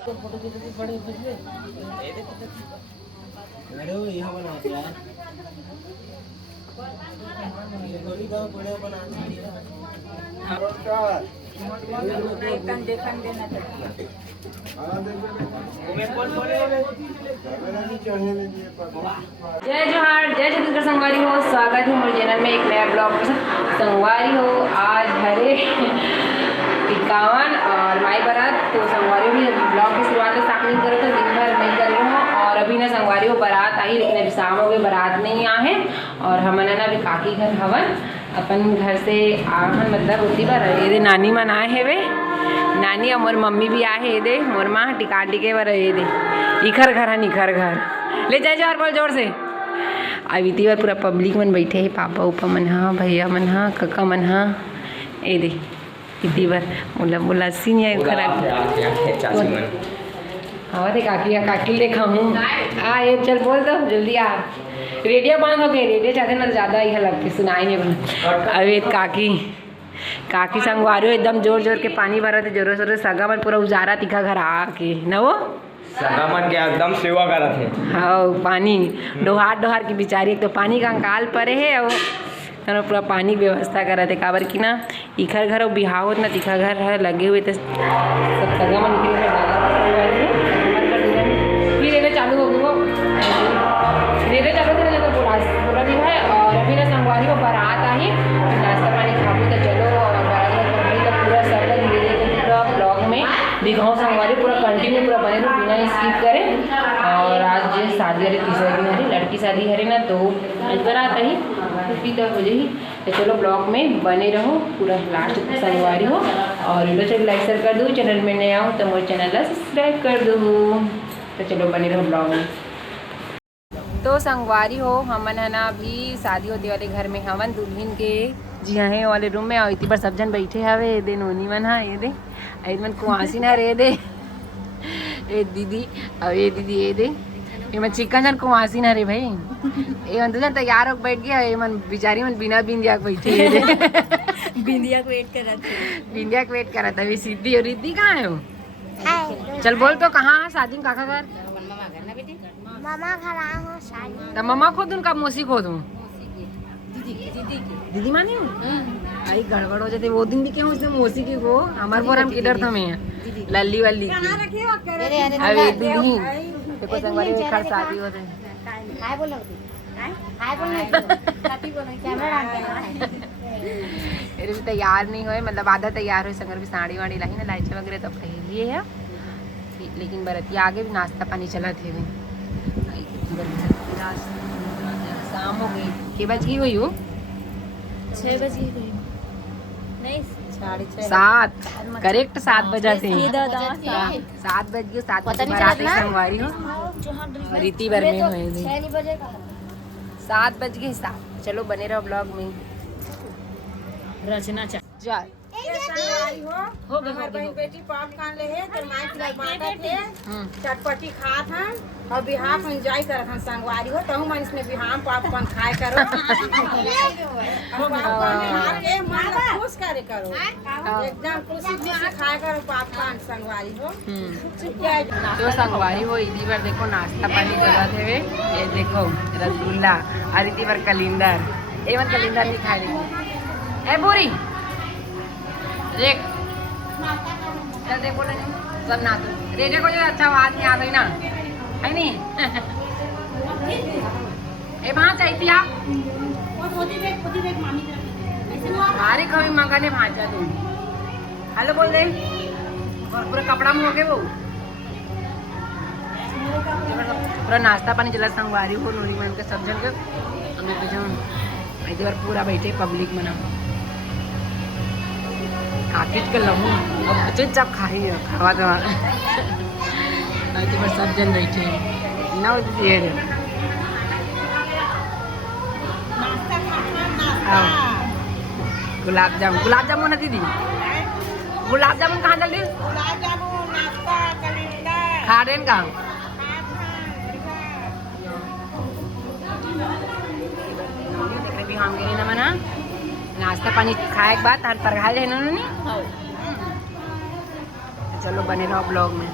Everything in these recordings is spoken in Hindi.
जय जोहार, जय छत्तीसगढ़ संगवारी हो। स्वागत है मेरे चैनल में एक नया ब्लॉग संगवारी हो। आज हरे 51 और माई बारात तो संगवारी भी ब्लॉग की शुरुआत से स्टार्टिंग करो तो दिन भर मैं कर रही हूँ। और अभी ना संगवारी हो बारात आई, लेकिन अभी शाम हो गई, बारात नहीं आ है। और हमने ना अभी काकी घर हवन अपन घर से आहन मतलब होती बार ये नानी मन आए है वे नानी और मोर मम्मी भी आए है दे मोर माँ टिका टिके बर ये दे इखर घर है निखर घर ले जाए जोर बोल जोर से। अब इतनी बार पूरा पब्लिक मन बैठे है, पापा उपा मन हाँ, भैया मन हाँ, कक्का मन हाँ, ए दे इतनी बार बोला सीन है हाँ दे काकी देखा हूँ आ ये चल बोल दो जल्दी आ। रेडियो बंद हो गए, रेडियो चाहते ना ज़्यादा ही लगती सुनाई नहीं बन। अभी काकी संगवारी एकदम जोर जोर के पानी भरा थे, जोरों शोरों सगा मन पूरा उजारा तिखा घर आके न वो सगा मन के एकदम सेवा करा थे। हाँ पानी डोहार की बिचारी, एक तो पानी का अंकाल परे है और पूरा पानी व्यवस्था करा थे काबर की ना इखर घर और बिहाव होत ना तिखा घर है लगे हुए थे सब सगा मन निकले फिर चालू हो गई वो रेले चालू थे तो पूरा भी है। और अभी ना संगवारी को बारात आई, नाश्ता पानी खाबू तो चलो और बारात में तो पूरा सब धीरे पूरा ब्लॉग में दिखाऊँ संगवारी पूरा कंटिन्यू पूरा बने रहो बिना स्किप करें। और आज शादी हरी तीसरा दिन हरी लड़की शादी हरी ना तो आज बारात आई फिर तो हो जाएगी। तो चलो ब्लॉग में बने रहो पूरा लास्ट तक संगवारी हो। और वीडियो चलो लाइक शेयर कर दो, चैनल में नया हो तो मेरे चैनल ला सब्सक्राइब कर दो। तो चलो बने रहो ब्लॉग में। तो संगवारी हो हमन है ना अभी शादी होते वाले घर में हमन दुल्हन के जी हाँ वाले रूम में और इतनी बार सब जन बैठे हवे ये दे नोनी मन हाँ ये दे मन कुआसी ना रे दे ये दीदी और ये दीदी ये दे ये मन चिकन जन कुआसी ना रे भाई ये मन तो जन तैयार होकर बैठ गया ये मन बिचारी मन बिना बिंदिया के बैठे ये दे बिंदिया को वेट करा था। अभी सिद्धि और रिद्धि कहाँ है वो? चल बोल तो कहाँ शादी में काका घर मामा घर आया हूँ शादी तो मम्मा खो दूँ का मौसी खो दूँ दीदी मानी हूँ आई गड़बड़ हो जाते वो दिन भी क्यों उसने मौसी की को हमारे बोर हम किधर था मैं लल्ली वल्ली की अरे दीदी देखो संगवारी एक खास शादी होते हैं हाय बोल मेरे भी तैयार नहीं हुए मतलब आधा तैयार हुए संगर भी साड़ी वाड़ी लाई ना लाइचा वगैरह तो पहले है लेकिन बरतिया आगे भी नाश्ता पानी चला थे शाम हो गई के बज की हुई हो 6 बजे नहीं 7 करेक्ट 7 बजा थे 7 बज गए 7 बजे बारात संगवारी हो रीति भर में हुए 7 बज गए 7। चलो बने रहो ब्लॉग में रचना चल हो गई हमार बहन बेटी पॉपकॉर्न ले है तो माई खिलाई बांटा थे चटपटी खात हैं और बिहार में एंजॉय करत हैं संगवारी हो तो हम इसमें बिहार पॉपकॉर्न खाए करो के मन खुश करे करो एकदम खुशी खाए करो पॉपकॉर्न संगवारी हो। तो संगवारी हो इधी बार देखो नाश्ता पानी करा थे ये देखो रसगुल्ला और इधी बार कलिंदर एवं कलिंदर नहीं खा रही ए बोरी देख चल देख बोले सब ना तो रेजे को जो अच्छा आवाज नहीं आ गई ना है नहीं ए वहाँ चाहिए आप हमारी कभी मंगने भाजा तुम हेलो बोल दे और पूरा कपड़ा में हो गए वो पूरा नाश्ता पानी चला संगवारी हो नूरी मन के सब जन के हमें पीछे बार पूरा बैठे पब्लिक मना काकिट के लहू अब चुपचाप खाई खावा तो बार सब जन बैठे ना गुलाब जामुन है दीदी गुलाब जामुन कहाँ जल्दी खा रहे हैं कहाँ भी हम गए ना मना नाश्ता पानी खाए के बाद तरघाई रहे ना चलो बने रहो ब्लॉग में।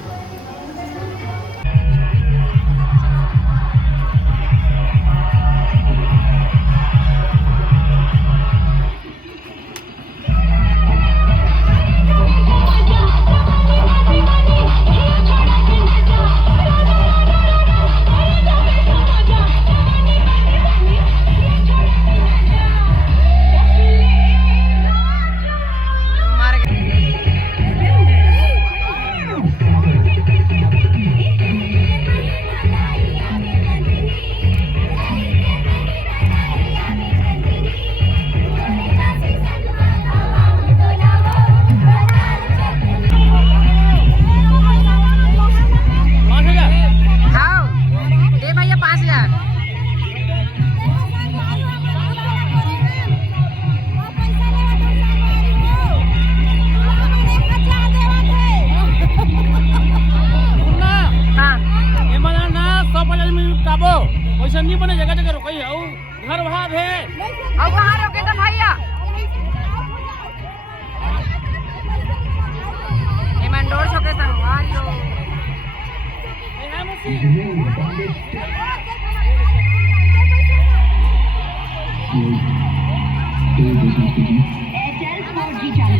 एयरटेल 4G चालू।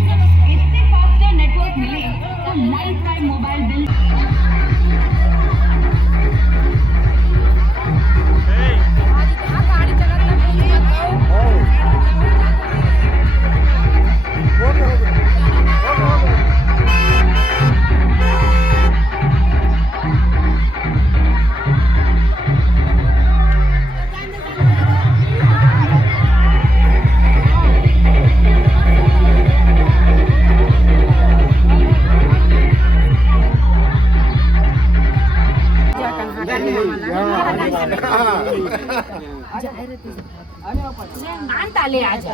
इससे फास्टर नेटवर्क मिले तो लाइफ टाइम मोबाइल बिल गाड़ी ले आजा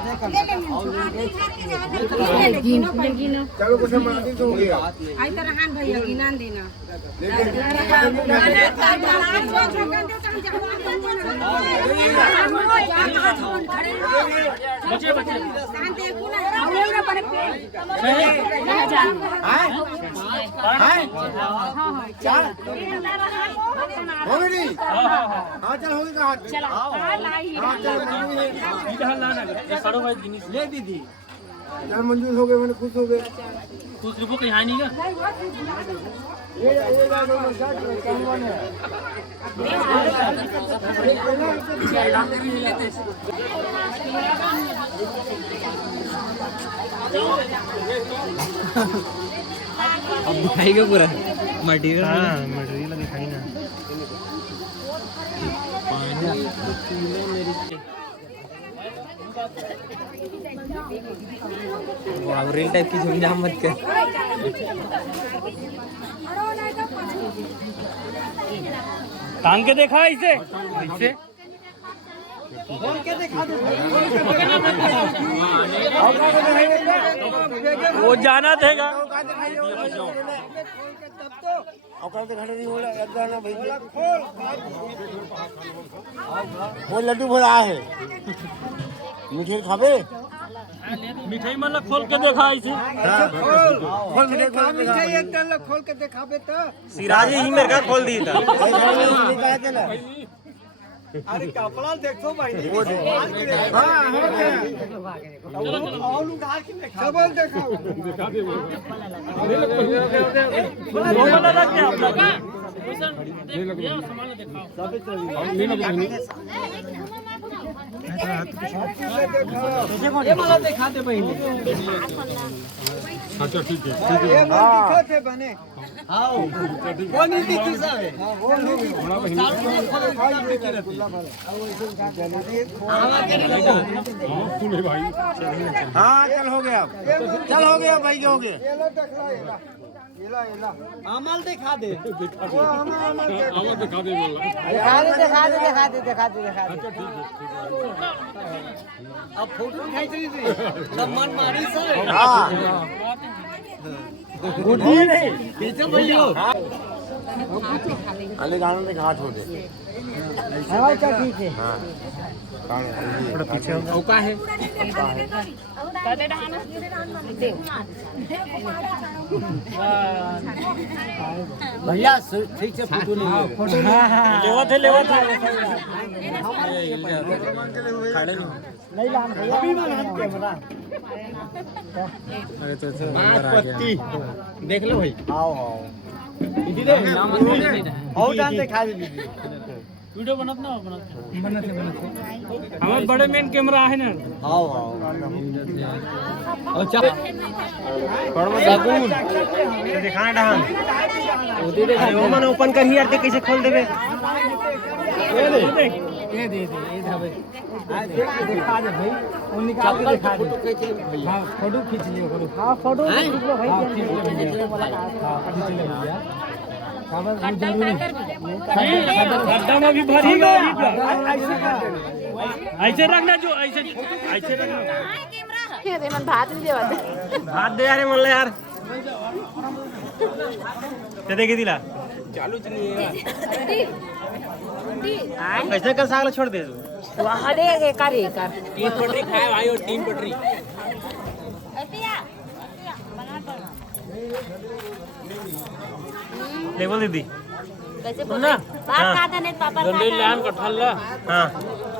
चलो कुछ मार्केट हो गया आई तरह हान भैया गिनान देना हाँ चल होगी कहाँ ले दीदी चल मंजूर हो गए मैंने खुश हो गए कुछ रुपये कहीं है नहीं क्या अब दिखाएगा पूरा मटेरियल। हाँ मटेरियल दिखाई ना रियल टाइप की झुंझाम मत कर। टांग के देखा इसे इसे वो जाना देगा वो लड्डू भरा है मुझे खाबे मिठाई मतलब खोल के देखा इसे खोल के देखा मिठाई एक टन खोल के दिखाबे तो सिराज ही मेरे का खोल दी था। अरे कपड़ा देखो भाई हां सबल देखो दिखा दे वो वाला रख क्या अपना भैया सामान दिखाओ ये वाला दिखा दे भाई। अच्छा ठीक है ये दिखा थे बने आओ वो नहीं दिखी साहब वो बड़ा भाई हाँ चल हो गया चल हो गया भाई हो गया अमल दिखा दे अमल दिखा दे अब फोटो खींच रही थी सब मन मारी सर पीछे भैया अले गाना में घाट हो दे हाँ क्या ठीक है हाँ थोड़ा पीछे औका है भैया ठीक से फोटो नहीं फोटो लेवा थे खड़े नहीं लान भैया अभी लान कैमरा अरे तो पत्ती देख लो भाई आओ दीदी और डांस दिखा दे दीदी वीडियो बनत ना बनत हमारे बड़े मेन कैमरा है ना। आओ अच्छा पड़वा सागुन दिखाना डांस ओदी देखा ओ मन ओपन कर ही यार ते कैसे खोल देबे ये दे ये धाबे दिखा दे भाई वो निकाल के दिखा दे हां फोटो खींच लियो करो हां फोटो खींच लो भाई हां खींच ले भैया गड्ढा में भी भरी ऐसे रखना जो ऐसे रखना हाथ दे यार मला यार ते देखी दिला चालू चलिए कैसे कर सागला छोड़ दे तू वहाँ दे कर तीन पटरी खाए भाई और तीन पटरी ले बोल दीदी कैसे ना बात कहा था नहीं पापा गंदे लान कटहल ला हाँ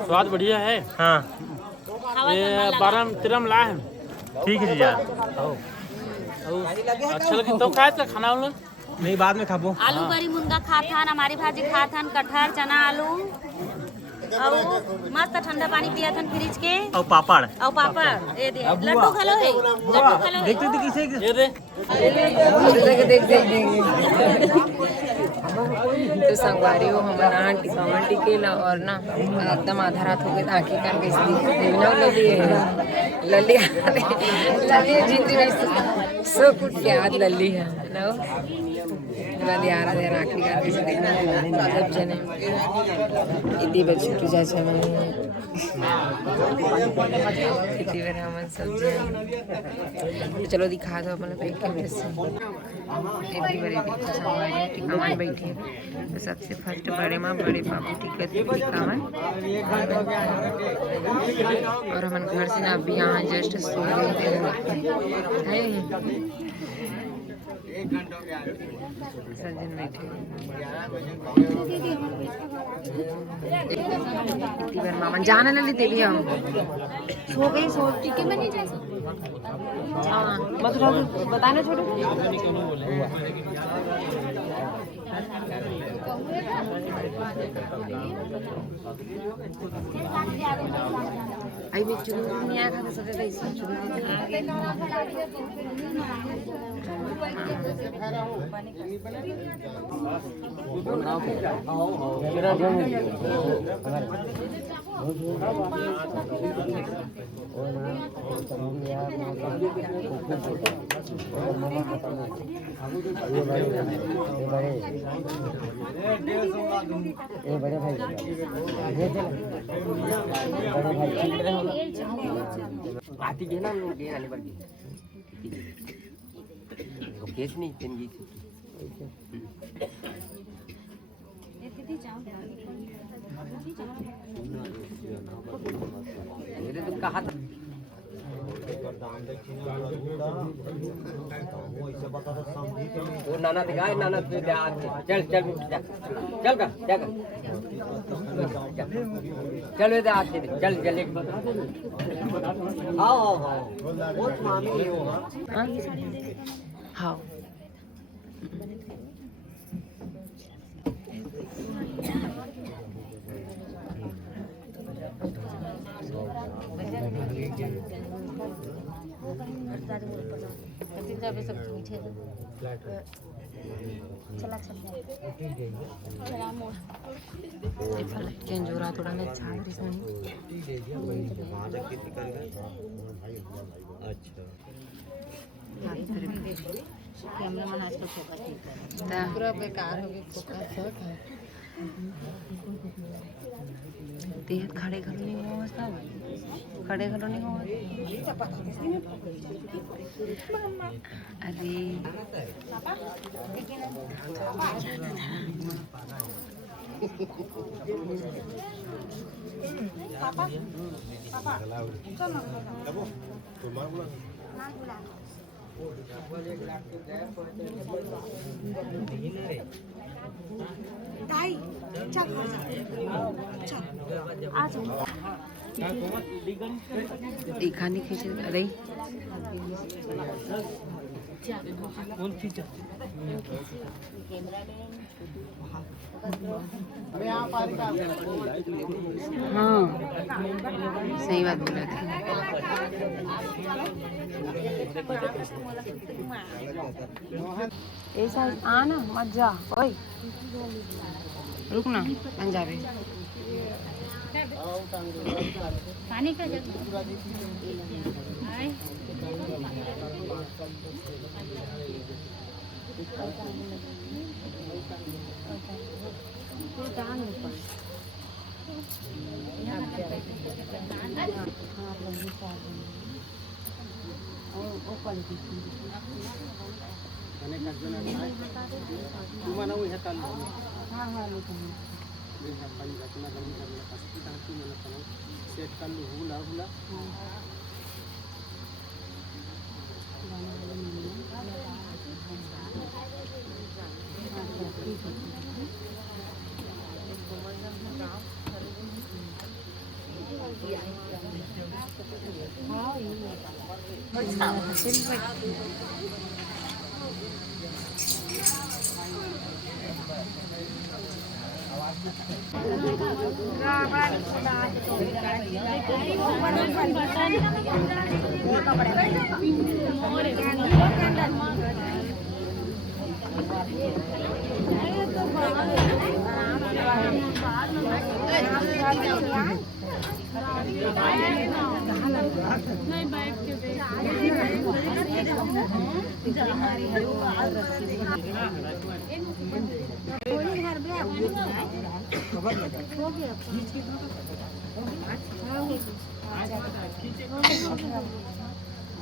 स्वाद बढ़िया है। हाँ ये 12 ला है। ठीक है जीजा। अच्छा लगे तो खाए तो खाना वाला नहीं बाद में खाबो। आलू बड़ी मुनगा खाथन, हमारी भाजी खाथन, कटहर चना आलू और मस्त ठंडा पानी पिया थन फ्रिज के और पापड़ ये दे लड्डू खा लो है, लड्डू खा लो है। देखते थे किसे ये दे तो संगवारी हो हमारा टिकावन टिकेला और ना एकदम आधा रात हो गई आँखें कर गई लल्ली जिंदगी में सो कुछ याद लल्ली है ना लल्ली आ रहा है आँखें कर गई देखना सब जने इतनी बच्ची टू जाए मैंने इतनी बार हमारे सब जने चलो दिखा दो अपने पेट के में से इतनी बड़ी टिकावन बैठी है तो सबसे फर्स्ट बड़े माँ बड़े बाबू टिकट टिकावन और हम घर से ना अभी यहाँ जस्ट सो गए है सज्जन बैठे इतनी बार मामा जाना ना लेते भी हम सो गई सो टिकट में नहीं जा सकते हाँ मत बताना छोटे आई भी चुनरी नहीं आया था सोचे थे इसमें चुनरी ये बड़े भाई आती के ना लोग आने पर केस नहीं चंगी मेरे तो कहा था वो नाना दिखाए नाना चल चल चल कर क्या कर चल वे आज से चल चल एक आओ आओ वो मामी हो हाँ चेंज हो रहा थोड़ा ना छाड़ इसमें कैमरा मैन आजकल फोकस नहीं कर रहा है। पूरा बेकार हो गया फोकस देह खड़े खड़े नहीं हुआ सब खड़े खड़े नहीं हुआ अरे देखा नहीं खींचे अरे हाँ सही बात बोला था ऐसा आना मत जा ओए रुक ना पंजाबी पानी का जग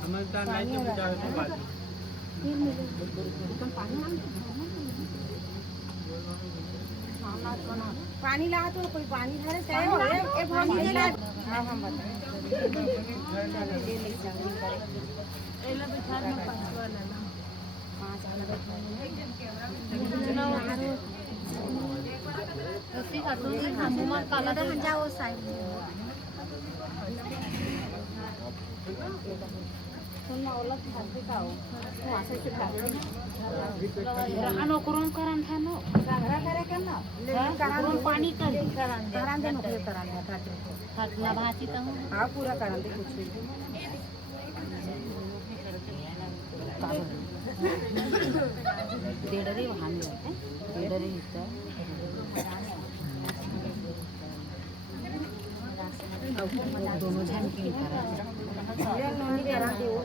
समझदार नहीं तो बेटा तो बात पानी ला तो कोई पानी धारे चाहे हो एक पानी दे ला हां हम ano kurang karan thano करान पानी कर करान दे नौकरी करान दे खटना भाती तो हां पूरा करान दे कुछ देडरे वाहन देडरे इथं दोनों जण की करायचं ये नोनी करान दे वो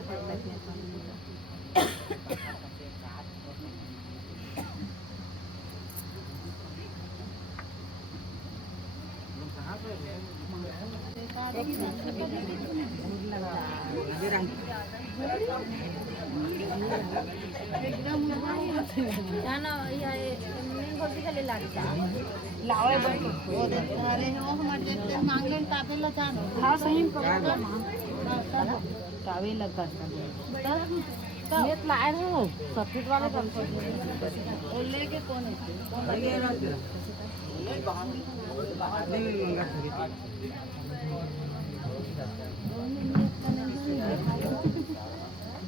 हा सही टावे लगा येत लाय हो सफेद वाले लेके कौन है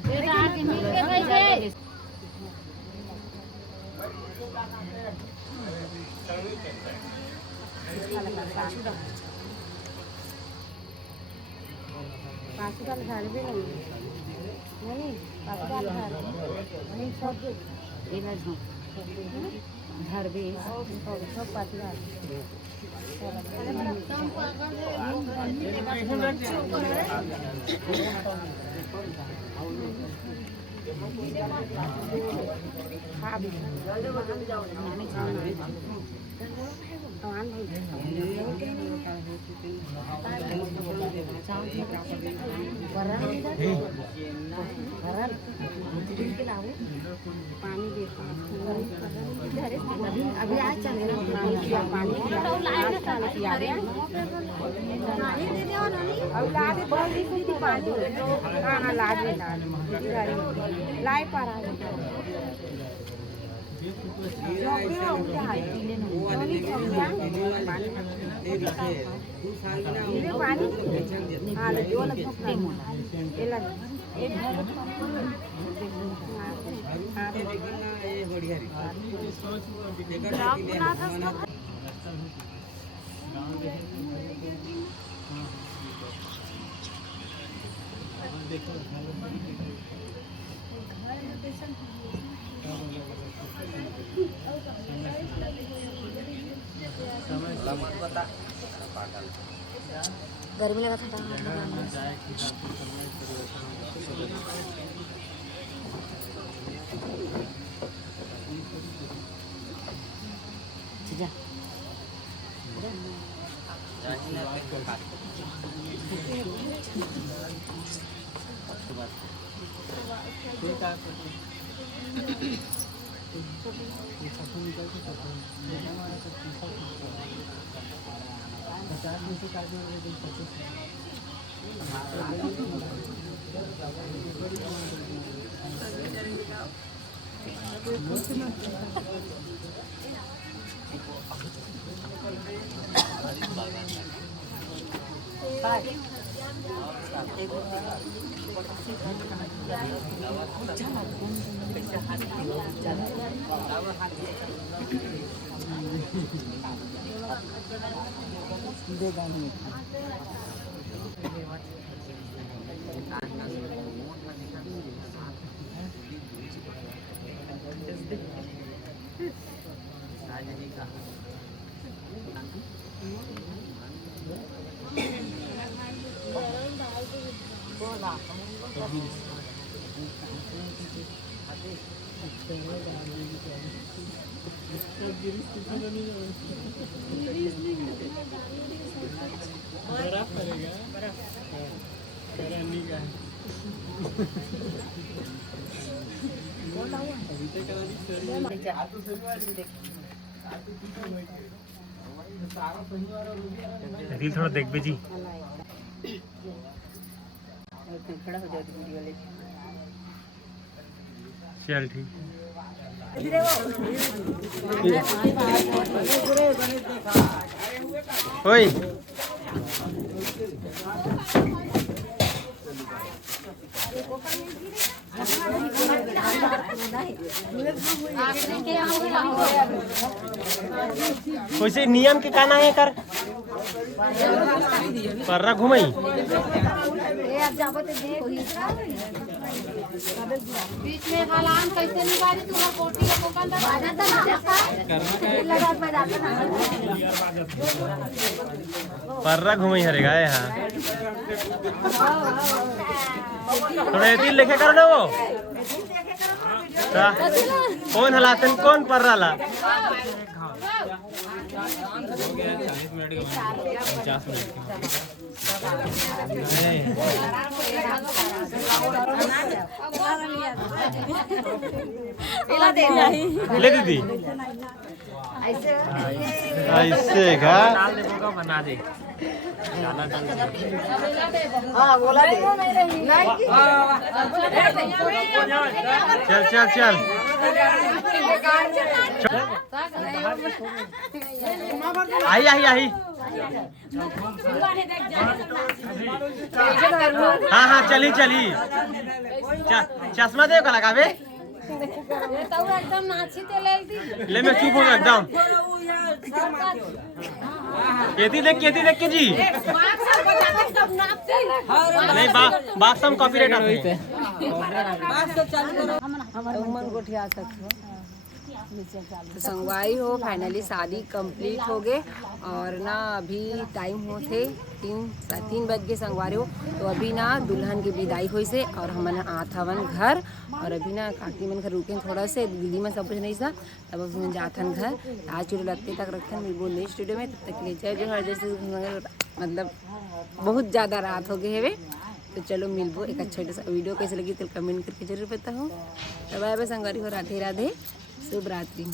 बेटा आके मिल के कैसे पाँच घर भी नहीं पाँच घर नहीं सब घर भी सब पाँच घर पानी देता अभी आज चले पानी अब लाद पानी हाँ हाँ लाद लाई पा रहा गर्मी लगा था रील थोड़ा देख बेजी। चल ठीक। ओए वैसे नियम के काना है कर पर्रा घुमाई बीच में हालान कैसे निकाली तुम्हारा कोटी का कोकन पर्रा घुमाई हरेगा यहाँ थोड़ा दिल लेके करो ना वो कौन हलाते कौन पर्रा ला 40 मिनट का 50 मिनट ले दीदी ऐसे का बना दे चल चल चल आई आई आई हाँ हाँ चली चली चश्मा दे का लगावे एकदम नाची ले मैं चुप हूँ एकदम केती देख के जी नहीं बात हम कॉपीराइट आते हैं तो संगवारी हो फाइनली शादी कंप्लीट हो गए और ना अभी टाइम हो थे 3 बज गए संगवारी हो तो अभी ना दुल्हन की विदाई हुई से और हमन आत हवन घर और अभी ना काकी मन घर रुके थोड़ा से दीदी में सब कुछ नहीं था तब हम जाथन घर आज चुरू लगते तक रखते हैं बोल नहीं स्टूडियो में तब तक ले जाए जो हर जैसे मतलब बहुत ज़्यादा रात हो गए है तो चलो मिलबो एक अच्छा वीडियो कैसे लगी तो कमेंट करके जरूर बताओ तो बाय बाय संगवारी हो राधे राधे शुभ रात्रि।